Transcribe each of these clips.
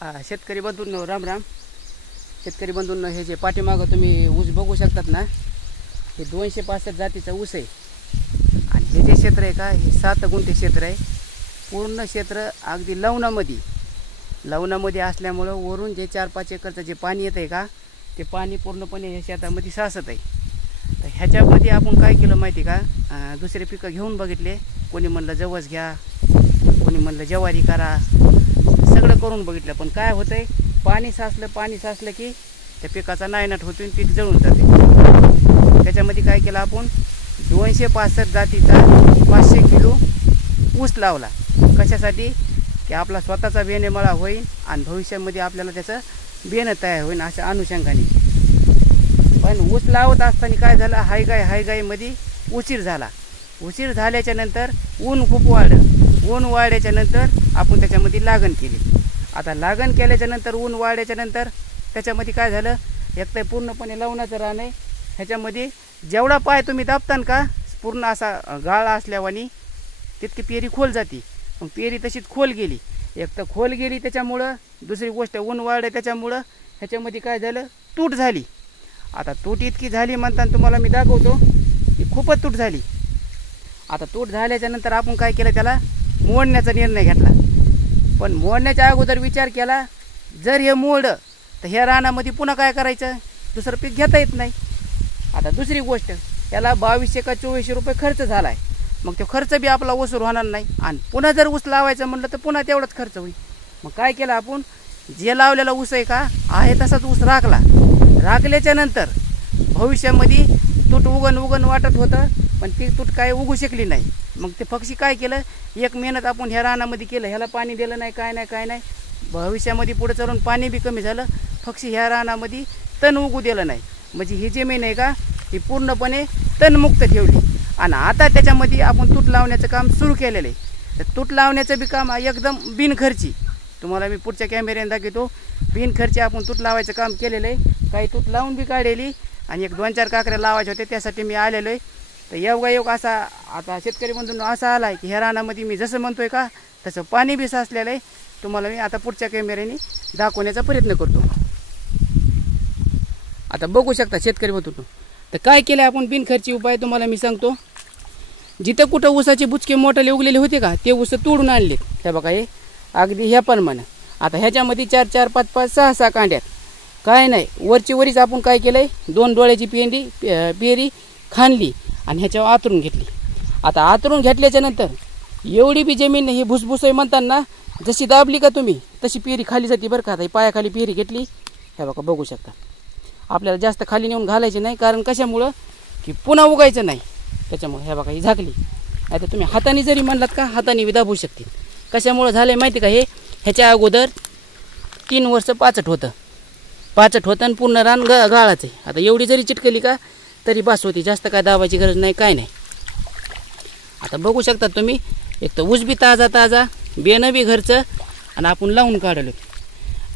शेतकरी बंधूंनो राम राम. शेतकरी बंधूंनो, हे जे पाठीमागं तुम्ही ऊस बघू शकतात ना, हे 265 जातीचा ऊस आहे. आणि हे जे क्षेत्र आहे का, हे 7 गुंठे क्षेत्र आहे. पूर्ण क्षेत्र अगदी लवणामध्ये असल्यामुळं वरून जे 4-5 एकरचं जे पाणी येतं आहे का, ते पाणी पूर्णपणे ह्या शेतामध्ये साचत आहे. तर ह्याच्यामध्ये आपण काय केलं माहिती का, दुसरे पिकं घेऊन बघितले. कोणी म्हणलं जवस घ्या, कोणी म्हणलं ज्वारी करा, सगळं करून बघितलं. पण काय होतं आहे, पाणी साचलं की त्या पिकाचा नायनाट होतो आणि पीक जळून जाते. त्याच्यामध्ये काय केलं आपण, 265 जातीचा 500 किलो ऊस लावला. कशासाठी की आपला स्वतःचा बेणेमळा होईल आणि भविष्यामध्ये आपल्याला त्याचं बेणं तयार होईल अशा अनुषंगाने. पण ऊस लावत असताना काय झालं, हायगाईमध्ये उशीर झाल्याच्या नंतर ऊन खूप ऊन वाढल्याच्या नंतर आपण त्याच्यामध्ये लागण केली. आता लागण केल्याच्या नंतर ऊन वाढल्याच्या नंतर त्याच्यामध्ये काय झालं, एक तर पूर्णपणे लवणाचं रान आहे. ह्याच्यामध्ये जेवढा पाय तुम्ही दाबतान का, पूर्ण असा गाळा असल्यावानी तितकी पेरी खोल जाते. मग पेरी तशीच खोल गेली. एक तर खोल गेली, त्याच्यामुळं दुसरी गोष्ट ऊन वाढलं, त्याच्यामुळं ह्याच्यामध्ये काय झालं, तूट झाली. आता तूट इतकी झाली म्हणताना तुम्हाला मी दाखवतो की खूपच तूट झाली. आता तूट झाल्याच्या नंतर आपण काय केलं, त्याला मोडण्याचा निर्णय घेतला. पण मोडण्याच्या अगोदर विचार केला, जर हे मोडलं तर ह्या रानामध्ये पुन्हा काय करायचं, दुसरं पीक घेता येत नाही. आता दुसरी गोष्ट, याला 2200 का 2400 रुपये खर्च झाला आहे. मग तो खर्च बी आपला वसूल होणार नाही. आणि पुन्हा जर ऊस लावायचं म्हणलं तर पुन्हा तेवढाच खर्च होईल. मग काय केलं आपण, जे लावलेला ऊस आहे का, आहे तसाच ऊस राखल्याच्या नंतर भविष्यामध्ये तूट उगन वाटत होतं, पण ती तूट काय उगू शकली नाही. मग ते पक्षी काय केलं, एक मेहनत आपण ह्या रानामध्ये केलं, ह्याला पाणी दिलं नाही, काय नाही. भविष्यामध्ये पुढे चालून पाणी बी कमी झालं, पक्षी ह्या रानामध्ये तण उगू दिलं नाही. म्हणजे ही जमीन आहे का, ही पूर्णपणे तणमुक्त ठेवली. आणि आता त्याच्यामध्ये आपण तूट लावण्याचं काम सुरू केलेलं आहे. तर तूट लावण्याचं बी काम एकदम बिनखर्ची, तुम्हाला मी पुढच्या कॅमेऱ्याने दाखवतो. बिनखर्ची आपण तूट लावायचं काम केलेलं आहे. काही तूट लावून बी काढलेली आणि 1-2-4 काकऱ्या लावायच्या होत्या, त्यासाठी मी आलेलो आहे. तर योगायोग असा आता शेतकरी बंधूंनो असा आला आहे की ह्या रानामध्ये मी जसं म्हणतोय का तसं पाणी बी साचलेलं आहे. तुम्हाला मी आता पुढच्या कॅमेऱ्याने दाखवण्याचा प्रयत्न करतो. आता बघू शकता शेतकरी बंधूंनो. तर काय केलं आपण बिनखर्ची उपाय तुम्हाला मी सांगतो. जिथं कुठं ऊसाचे बुचके मोठाले उगलेले होते का, ते ऊस तोडून आणलेत. हे बघा, हे अगदी ह्या प्रमाणे. आता ह्याच्यामध्ये 4-4, 5-5, 6-6 कांड्यात काय नाही, वरचीच आपण काय केलं आहे, 2 डोळ्याची पेरी खाणली आणि ह्याच्यावर आतरून घेतली. आता आतरून घेतल्याच्या नंतर एवढी बी जमीन ही भुसभुस आहे म्हणताना जशी दाबली का तुम्ही तशी पेरी खाली जाते बरं का. आता पायाखाली पेरी घेतली. हे बघा, बघू शकता. आपल्याला जास्त खाली नेऊन घालायची नाही, कारण कशामुळं की पुन्हा उगायचं नाही. त्याच्यामुळे हे बघा, ही झाकली. आता तुम्ही हाताने जरी म्हणलात का, हाताने बी दाबू शकतील. कशामुळं झालं आहे माहिती का, हे ह्याच्या अगोदर 3 वर्ष पाचट होतं आणि पूर्ण रान गाळाचं आहे. आता एवढी जरी चिटकली का तरी बास होती, जास्त काय दाबायची गरज नाही, काय नाही. आता बघू शकता तुम्ही, एक तर ऊस बी ताजा, बेणं बी घरचं आणि आपण लावून काढलो.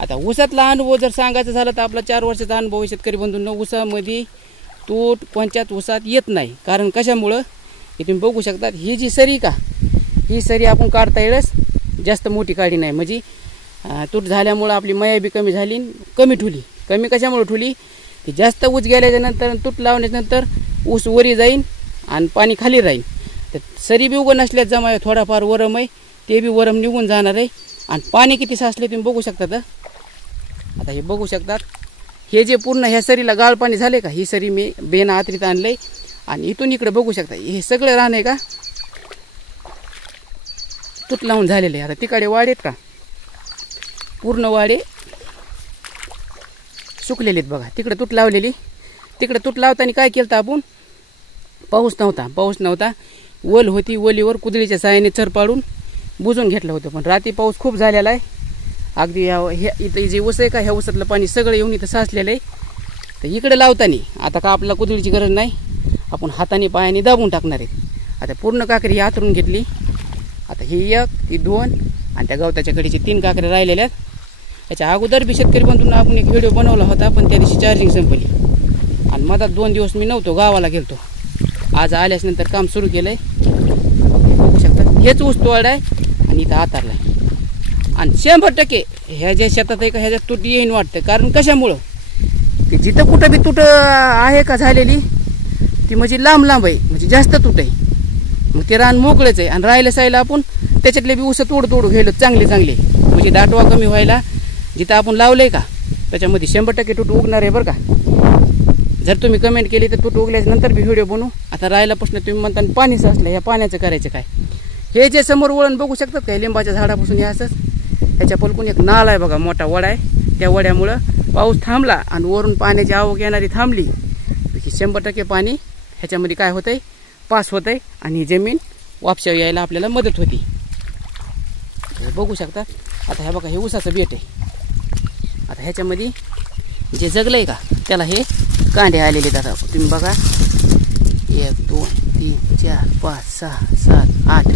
आता ऊसातला अनुभव जर सांगायचा झाला तर आपला 4 वर्षाचा अनुभव शेतकरी बंधूंनो. ऊसामध्ये तूट कोणत्याच ऊसात येत नाही. कारण कशामुळं, हे तुम्ही बघू शकता, ही जी सरी का, ही सरी आपण काढता येळेस जास्त मोठी काढी नाही. म्हणजे तूट झाल्यामुळं आपली मया बी कमी झाली, कमी कशामुळे ठुली की जास्त ऊस गेल्याच्या नंतर तूट लावल्यानंतर ऊस वरी जाईन आणि पाणी खाली राहील. तर सरी बी उगं नसल्यात जमा थोडाफार वरम आहे, ते बी वरम निघून जाणार आहे. आणि पाणी किती साचले तुम्ही बघू शकता. आता हे बघू शकतात, हे जे पूर्ण ह्या सरीला गाळ पाणी झाले का, ही सरी मी बेना आतरीत आणलंय. आणि इथून इकडे बघू शकता, हे सगळं रान आहे का तूट लावून झालेले. आता तिकडे वाडेत का, पूर्ण वाडे सुकलेले आहेत बघा. तिकडे तूट लावलेली. तिकडे तूट लावताना काय केलं आपण, पाऊस नव्हता, वल होती. वलीवर कुदळीच्या साहाय्याने चर पाडून बुजून घेतलं होतं. पण रात्री पाऊस खूप झालेला आहे. अगदी इथं जे ऊस आहे का, ह्या ऊसातलं पाणी सगळं येऊन इथं साचलेलं आहे. तर इकडे लावताना आता का आपल्याला कुदळीची गरज नाही, आपण हाताने पायाने दाबून टाकणार आहेत. आता पूर्ण काकरी ही आतरून घेतली. आता ही 1, ती 2 आणि त्या गवताच्या कडीची 3 काकऱ्या राहिलेल्या आहेत. याच्या अगोदर बी शेतकरी बंधूंना आपण एक व्हिडिओ बनवला होता, पण त्या दिवशी चार्जिंग संपली आणि मधात 2 दिवस मी नव्हतो, गावाला गेलतो. आज आल्यास नंतर काम सुरू केलं आहे. बघू शकता, हेच ऊस तोड आहे आणि इथं आतारला आहे. आणि 100% ह्या ज्या शेतात आहे का ह्याच्यात तूट येईन वाटतं. कारण कशामुळं की जिथं कुठं बी तूट आहे का झालेली ती म्हणजे लांब लांब आहे, म्हणजे जास्त तूट आहे. मग ते रान मोकळेच आहे आणि राहिलं सायला आपण त्याच्यातले बी ऊस तोडू घ्यायला चांगले चांगले, म्हणजे दाटवा कमी व्हायला. जिथं आपण लावलंय का त्याच्यामध्ये 100% तूट उगणार आहे बरं का. जर तुम्ही कमेंट केली तर तूट उगल्याच्या नंतर बी व्हिडिओ बनवू. आता राहिला प्रश्न तुम्ही म्हणता पाणी साचलं, ह्या पाण्याचं करायचं काय. हे जे समोर वळण बघू शकतात काय लिंबाच्या झाडापासून हे असंच ह्याच्या पलकून एक नाल आहे बघा, मोठा वडा आहे. त्या वड्यामुळं पाऊस थांबला आणि वरून पाण्याची आवक येणारी थांबली की 100% पाणी ह्याच्यामध्ये काय होतंय पास होतंय आणि ही जमीन वापसा यायला आपल्याला मदत होती. बघू शकता. आता ह्या बघा हे ऊसाचं बेट आहे. आता ह्याच्यामध्ये जे जगलंय का त्याला हे कांडे आलेले आहेत. आता तुम्ही बघा 1 2 3 4 5 6 7 8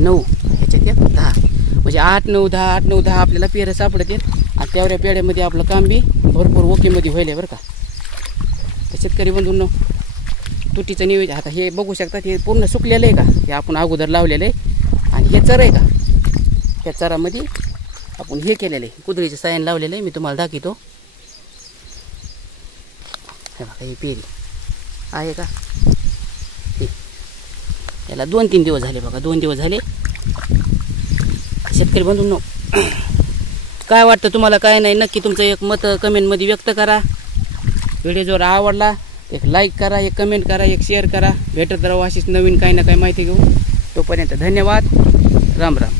9 ह्याच्यात 10, म्हणजे 8 9 10 8 9 10 आपल्याला पेरं सापडत आहेत. आणि तेवढ्या पेढ्यामध्ये आपलं काम बी भरपूर ओकेमध्ये होईल बरं का. तर शेतकरी बंधूंनो तुटीचं नियोजन आता हे बघू शकतात. हे पूर्ण सुकलेलं आहे का, हे आपण अगोदर लावलेलं आहे. आणि हे चर आहे का, त्या चरामध्ये आपण हे केलेलं आहे कुदळीचं सायन लावलेलं आहे. मी तुम्हाला दाखवतो. हे बघा हे पेरी आहे का, याला 2-3 दिवस झाले बघा, 2 दिवस झाले. शेतकरी बंधूंनो काय वाटतं तुम्हाला, काय नाही, नक्की तुमचं एक मत कमेंटमध्ये व्यक्त करा. व्हिडिओ जर आवडला एक लाईक करा, एक कमेंट करा, एक शेअर करा. भेटत राहू अशीच नवीन काही ना काही माहिती घेऊ. तोपर्यंत धन्यवाद. राम राम.